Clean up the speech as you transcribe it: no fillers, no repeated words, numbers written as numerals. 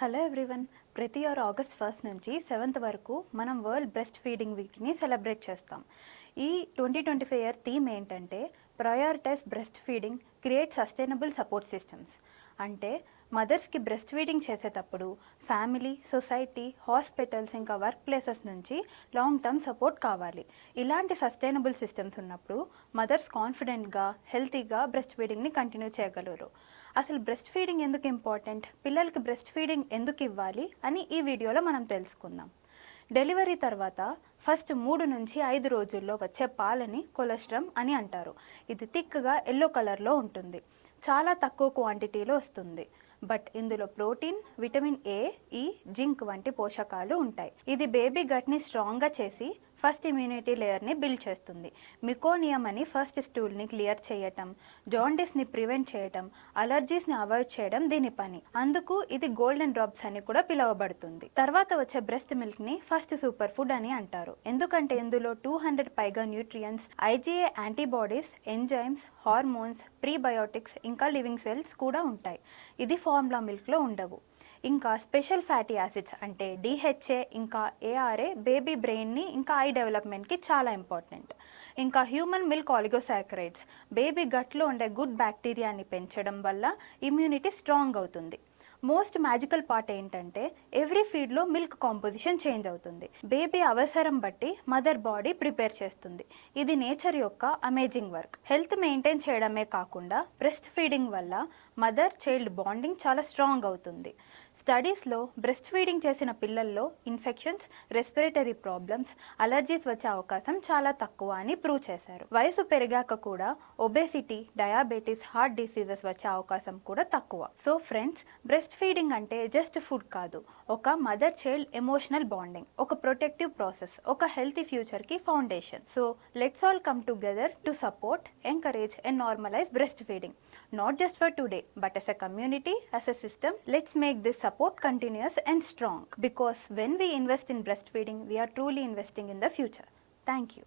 Hello everyone. ప్రతి year August 1 నుంచి 7 వరకు మనం వరల్డ్ బ్రెస్ట్ ఫీడింగ్ వీక్ని సెలబ్రేట్ చేస్తాం. ఈ 2025 ఇయర్ థీమ్ ఏంటంటే prioritise breast feeding, create sustainable support systems. అంటే మదర్స్కి బ్రెస్ట్ ఫీడింగ్ చేసేటప్పుడు ఫ్యామిలీ, సొసైటీ, హాస్పిటల్స్ ఇంకా వర్క్ ప్లేసెస్ నుంచి లాంగ్ టర్మ్ సపోర్ట్ కావాలి. ఇలాంటి సస్టైనబుల్ సిస్టమ్స్ ఉన్నప్పుడు మదర్స్ కాన్ఫిడెంట్గా, హెల్తీగా బ్రెస్ట్ ఫీడింగ్ని కంటిన్యూ చేయగలరు. అసలు బ్రెస్ట్ ఫీడింగ్ ఎందుకు ఇంపార్టెంట్, పిల్లలకి బ్రెస్ట్ ఫీడింగ్ ఎందుకు ఇవ్వాలి అని ఈ వీడియోలో మనం తెలుసుకుందాం. డెలివరీ తర్వాత ఫస్ట్ 3 నుంచి 5 రోజుల్లో వచ్చే పాలని కొలెస్ట్రమ్ అని అంటారు. ఇది థిక్గా ఎల్లో కలర్లో ఉంటుంది. చాలా తక్కువ క్వాంటిటీలో వస్తుంది. బట్ ఇందులో ప్రోటీన్, విటమిన్ ఏ, ఈ, జింక్ వంటి పోషకాలు ఉంటాయి. ఇది బేబీ గట్ని స్ట్రాంగ్గా చేసి ఫస్ట్ ఇమ్యూనిటీ లేయర్ని బిల్డ్ చేస్తుంది. మికోనియం అని ఫస్ట్ స్టూల్ని క్లియర్ చేయటం, జాండిస్ని ప్రివెంట్ చేయటం, అలర్జీస్ని అవాయిడ్ చేయడం దీని పని. అందుకు ఇది గోల్డెన్ డ్రాప్స్ అని కూడా పిలువబడుతుంది. తర్వాత వచ్చే బ్రెస్ట్ మిల్క్ని ఫస్ట్ సూపర్ ఫుడ్ అని అంటారు. ఎందుకంటే ఇందులో 200 పైగా nutrients, IGA antibodies, enzymes, hormones, prebiotics ఇంకా లివింగ్ సెల్స్ కూడా ఉంటాయి. ఇది ఫార్ములా మిల్క్లో ఉండవు. ఇంకా స్పెషల్ ఫ్యాటీ యాసిడ్స్ అంటే డిహెచ్ఏ ఇంకా ఏఆర్ఏ బేబీ బ్రెయిన్ని ఇంకా ఐ డెవలప్మెంట్కి చాలా ఇంపార్టెంట్. ఇంకా హ్యూమన్ మిల్క్ ఆలిగోసాకరైడ్స్ బేబీ గట్లో ఉండే గుడ్ బ్యాక్టీరియాని పెంచడం వల్ల ఇమ్యూనిటీ స్ట్రాంగ్ అవుతుంది. మోస్ట్ మ్యాజికల్ పార్ట్ ఏంటంటే ఎవ్రీ ఫీడ్లో మిల్క్ కాంపోజిషన్ చేంజ్ అవుతుంది. బేబీ అవసరం బట్టి మదర్ బాడీ ప్రిపేర్ చేస్తుంది. ఇది నేచర్ యొక్క అమేజింగ్ వర్క్. హెల్త్ మెయింటైన్ చేయడమే కాకుండా బ్రెస్ట్ ఫీడింగ్ వల్ల మదర్ చైల్డ్ బాండింగ్ చాలా స్ట్రాంగ్ అవుతుంది. స్టడీస్లో బ్రెస్ట్ ఫీడింగ్ చేసిన పిల్లల్లో ఇన్ఫెక్షన్స్, రెస్పిరేటరీ ప్రాబ్లమ్స్, అలర్జీస్ వచ్చే అవకాశం చాలా తక్కువ అని ప్రూవ్ చేశారు. వయసు పెరిగాక కూడా ఒబేసిటీ, డయాబెటీస్, హార్ట్ డిసీజెస్ వచ్చే అవకాశం కూడా తక్కువ. సో ఫ్రెండ్స్, బ్రెస్ట్ ఫీడింగ్ అంటే జస్ట్ ఫుడ్ కాదు, ఒక మదర్ చైల్డ్ ఎమోషనల్ బాండింగ్, ఒక ప్రొటెక్టివ్ ప్రాసెస్, ఒక హెల్తీ ఫ్యూచర్కి foundation. So let's all come together to support, encourage and normalize breastfeeding, not just for today but as a community, as a system. Let's make this support continuous and strong, because when we invest in breastfeeding we are truly investing in the future. Thank you.